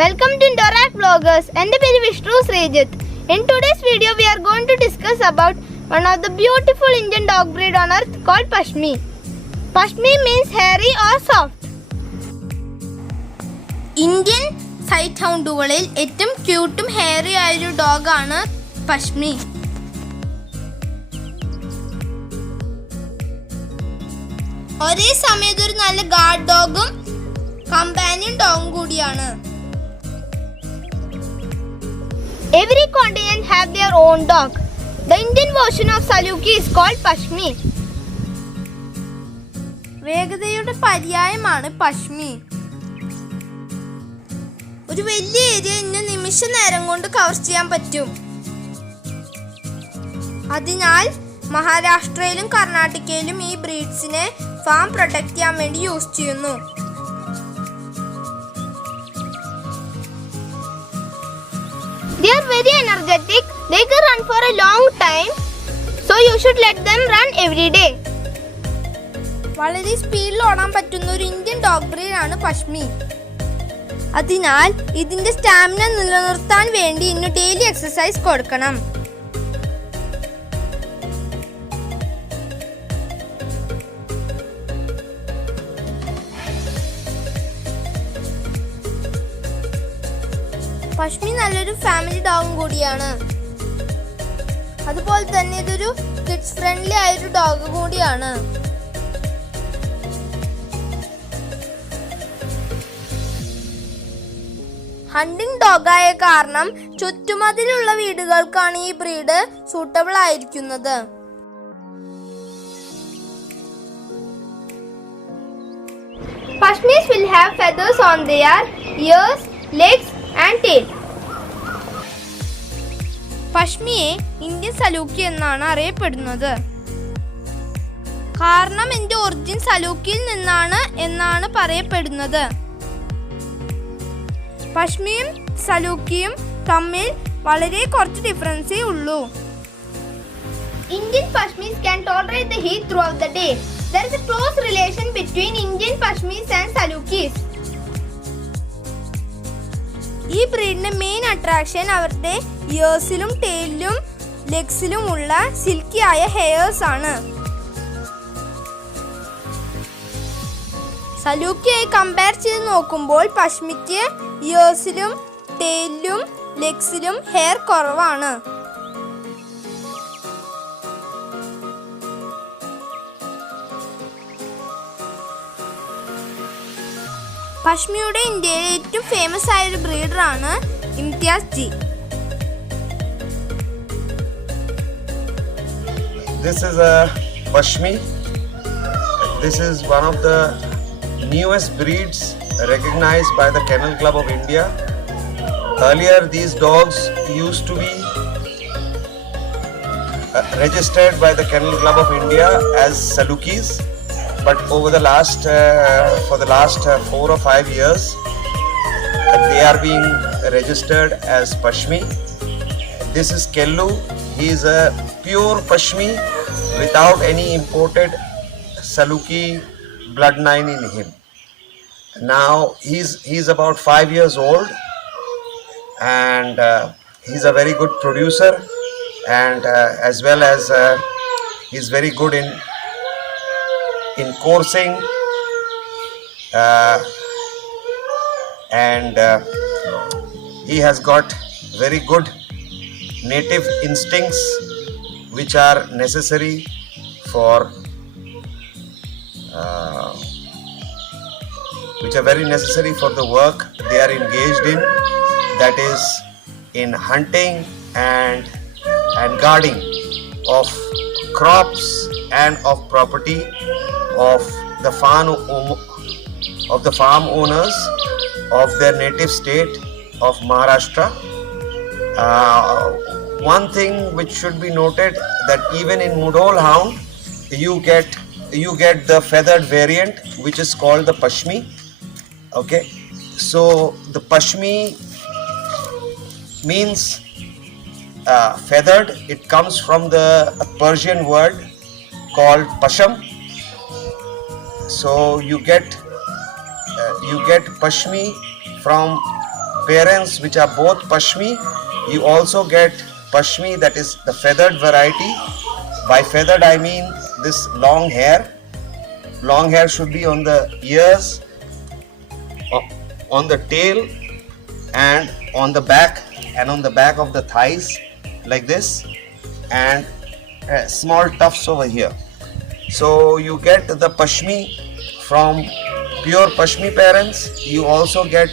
Welcome to Indorak Vloggers. എൻ്റെ പേര് വിഷ്ണു Sreejith. In today's video we are going to discuss about one of the beautiful Indian dog breed on earth called Pashmi. Pashmi means hairy or soft. Indian sight ഹൗണ്ടുകളിൽ ഏറ്റവും ക്യൂട്ടും ഹെയറി ആയൊരു ഡോഗാണ് പഷ്മി. ഒരേ സമയത്ത് ഒരു നല്ല ഗാർഡ് ഡോഗും കമ്പാനിയൻ ഡോഗും കൂടിയാണ്. Every continent have their own dog. The Indian version of Saluki is called Pashmi. വേഗതയുടെ പര്യായമാണ് പഷ്മി. ഒരു വലിയ ഏരിയ ഇന്ന് നിമിഷ നേരം കൊണ്ട് കവർ ചെയ്യാൻ പറ്റും. അതിനാൽ മഹാരാഷ്ട്രയിലും കർണാടകയിലും ഈ ബ്രീഡ്സിനെ ഫാം പ്രൊട്ടക്ട് ചെയ്യാൻ വേണ്ടി യൂസ് ചെയ്യുന്നു. They are very energetic. They can run for a long time. So you should let them run every day. വളരെ സ്പീഡിൽ ഓടാൻ പറ്റുന്ന ഒരു ഇന്ത്യൻ ഡോഗ് ബ്രീഡ് ആണ് പഷ്മി. അതിനാൽ ഇതിന്റെ സ്റ്റാമിന നിലനിർത്താൻ വേണ്ടി ഇന്ന് ഡെയിലി എക്സസൈസ് കൊടുക്കണം. പഷ്മി നല്ലൊരു ഫാമിലി ഡോഗും കൂടിയാണ്. അതുപോലെ തന്നെ ഇതൊരു കിഡ്സ് ഫ്രണ്ട്ലി ആയൊരു ഡോഗ് കൂടിയാണ്. ഹണ്ടിങ് ഡോഗായ കാരണം ചുറ്റുമതിലുള്ള വീടുകൾക്കാണ് ഈ ബ്രീഡ് സൂട്ടബിൾ ആയിരിക്കുന്നത്. Pashmis will have feathers on their ears, legs and tail. പഷ്മിയെ ഇന്ത്യൻ സലൂക്കി എന്നാണ് അറിയപ്പെടുന്നത്. കാരണം ഇതിന്റെ ഒറിജിൻ സലൂക്കിയിൽ നിന്നാണ് എന്നാണ് പറയപ്പെടുന്നത്. പഷ്മിയും സലൂക്കിയും തമ്മിൽ വളരെ കുറച്ച് ഡിഫറൻസേ ഉള്ളൂ. Indian Pashmis can tolerate the heat throughout the day. There is a close relation between Indian Pashmis and Salukis. ഈ ബ്രീഡിന്റെ മെയിൻ അട്രാക്ഷൻ അവരുടെ ഇയേഴ്സിലും ടെയിലും ലെഗ്സിലും ഉള്ള സിൽക്കി ആയ ഹെയർസ് ആണ്. സലൂക്കിയായി കമ്പയർ ചെയ്ത് നോക്കുമ്പോൾ പഷ്മിക്ക് ഇയേഴ്സിലും ടെയിലും ലെഗ്സിലും ഹെയർ കുറവാണ്. പഷ്മിയുടെ ഇന്ത്യയിലെ ഏറ്റവും ഫേമസ് ആയ ഒരു ബ്രീഡറാണ് Imtiaz ji. This is a Pashmi. This is one of the newest breeds recognized by the Kennel Club of India. Earlier these dogs used to be registered by the Kennel Club of India as Salukis. But over the last 4 or 5 years, they are being registered as Pashmi. This is Kellu. He is a pure Pashmi without any imported Saluki bloodline in him. Now he's about 5 years old, and he's a very good producer, and as well as he's very good in coursing, and he has got very good native instincts which are necessary for which are very necessary for the work they are engaged in, that is in hunting and guarding of crops and of property of the farm owners of their native state of Maharashtra. One thing which should be noted, that even in Mudhol hound you get the feathered variant which is called the Pashmi. Okay, so the Pashmi means feathered. It comes from the Persian word called Pasham. So you get Pashmi from parents which are both Pashmi. You also get Pashmi, that is the feathered variety. By feathered I mean this long hair. Long hair should be on the ears, on the tail, and on the back of the thighs, like this, and small tufts over here. So you get the Pashmi from pure Pashmi parents. You also get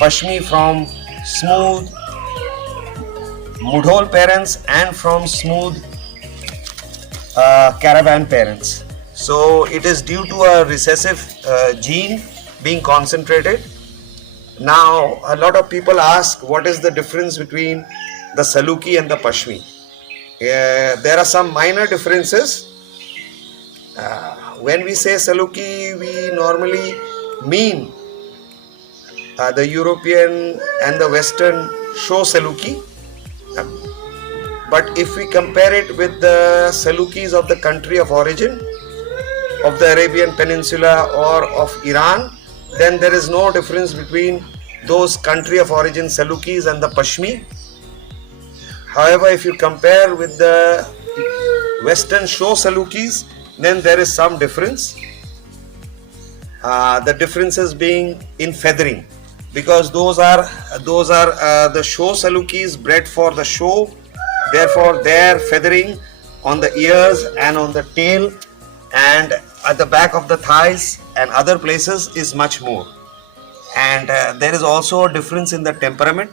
Pashmi from smooth Mudhol parents and from smooth Caravan parents. So it is due to a recessive gene being concentrated. Now a lot of people ask, what is the difference between the Saluki and the Pashmi? There are some minor differences. When we say Saluki, we normally mean the European and the Western show Saluki. But if we compare it with the Salukis of the country of origin, of the Arabian Peninsula or of Iran, then there is no difference between those country of origin Salukis and the Pashmi. However, if you compare with the Western show Salukis, then there is some difference. The differences being in feathering, because those are the show Salukis bred for the show. Therefore, their feathering on the ears and on the tail and at the back of the thighs and other places is much more. And there is also a difference in the temperament.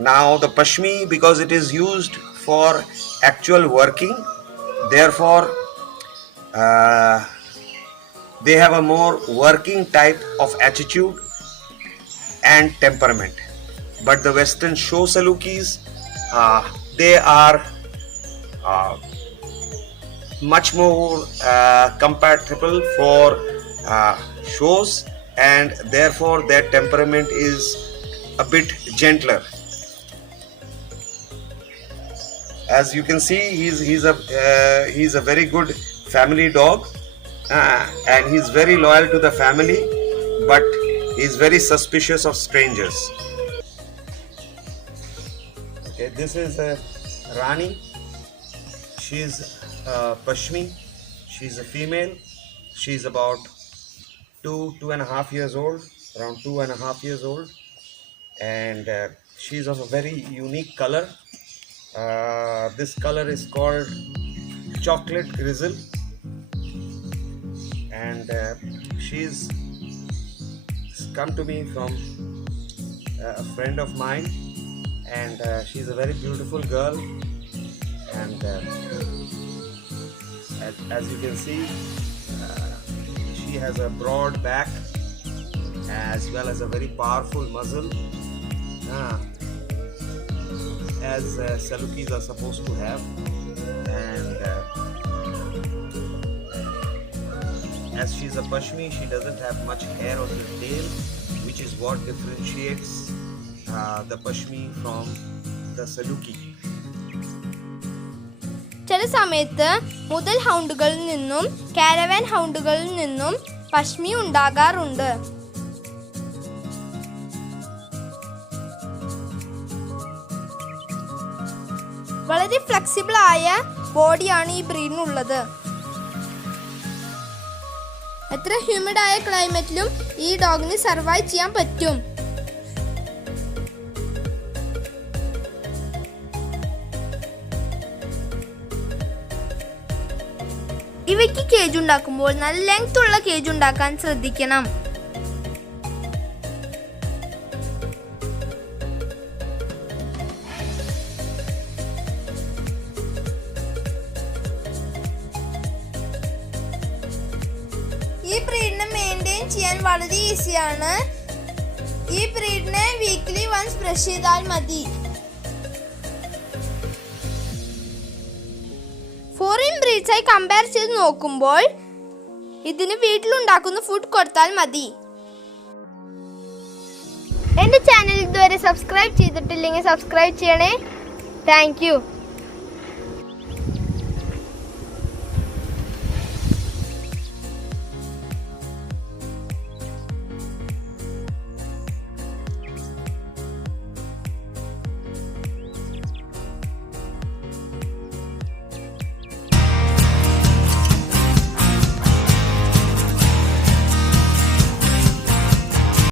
Now the Pashmi, because it is used for actual working, therefore they have a more working type of attitude and temperament. But the Western show Salukis, they are much more compatible for shows, and therefore their temperament is a bit gentler. As you can see, he's a very good family dog, and he's very loyal to the family, but he's very suspicious of strangers. Okay, this is Rani. She's Pashmi. She's a female. She's about 2.5 years old, around 2.5 years old, and she's of a very unique color. This color is called chocolate grizzle, and she's come to me from a friend of mine, and she's a very beautiful girl, and as you can see, she has a broad back as well as a very powerful muzzle, as Salukis are supposed to have. And as she's a Pashmi, she doesn't have much hair on her tail, which is what differentiates the Pashmi from the Saluki. ചില സമയത്ത് മുതൽ ഹൗണ്ടുകളിൽ നിന്നും കാരവാൻ ഹൗണ്ടുകളിൽ നിന്നും പഷ്മി ഉണ്ടാകാറുണ്ട്. വളരെ ഫ്ലെക്സിബിൾ ആയ ബോഡിയാണ് ഈ ബ്രീഡിനുള്ളത്. എത്ര ഹ്യൂമിഡ് ആയ ക്ലൈമറ്റിലും ഈ ഡോഗിന് സർവൈവ് ചെയ്യാൻ പറ്റും. ഇവയ്ക്ക് കേജ് ഉണ്ടാക്കുമ്പോൾ നല്ല ലെങ്ത് ഉള്ള കേജ് ഉണ്ടാക്കാൻ ശ്രദ്ധിക്കണം. ഈ ബ്രീഡിനെ മെയിൻറ്റെയിൻ ചെയ്യാൻ വളരെ ഈസിയാണ്. ഈ ബ്രീഡിനെ വീക്ക്ലി വൺസ് ബ്രഷ് ചെയ്താൽ മതി. ഫോറിൻ ബ്രീഡ്സായി കമ്പയർ ചെയ്ത് നോക്കുമ്പോൾ ഇതിന് വീട്ടിലുണ്ടാക്കുന്ന ഫുഡ് കൊടുത്താൽ മതി. എൻ്റെ ചാനൽ ഇതുവരെ സബ്സ്ക്രൈബ് ചെയ്തിട്ടില്ലെങ്കിൽ സബ്സ്ക്രൈബ് ചെയ്യണേ. Thank you.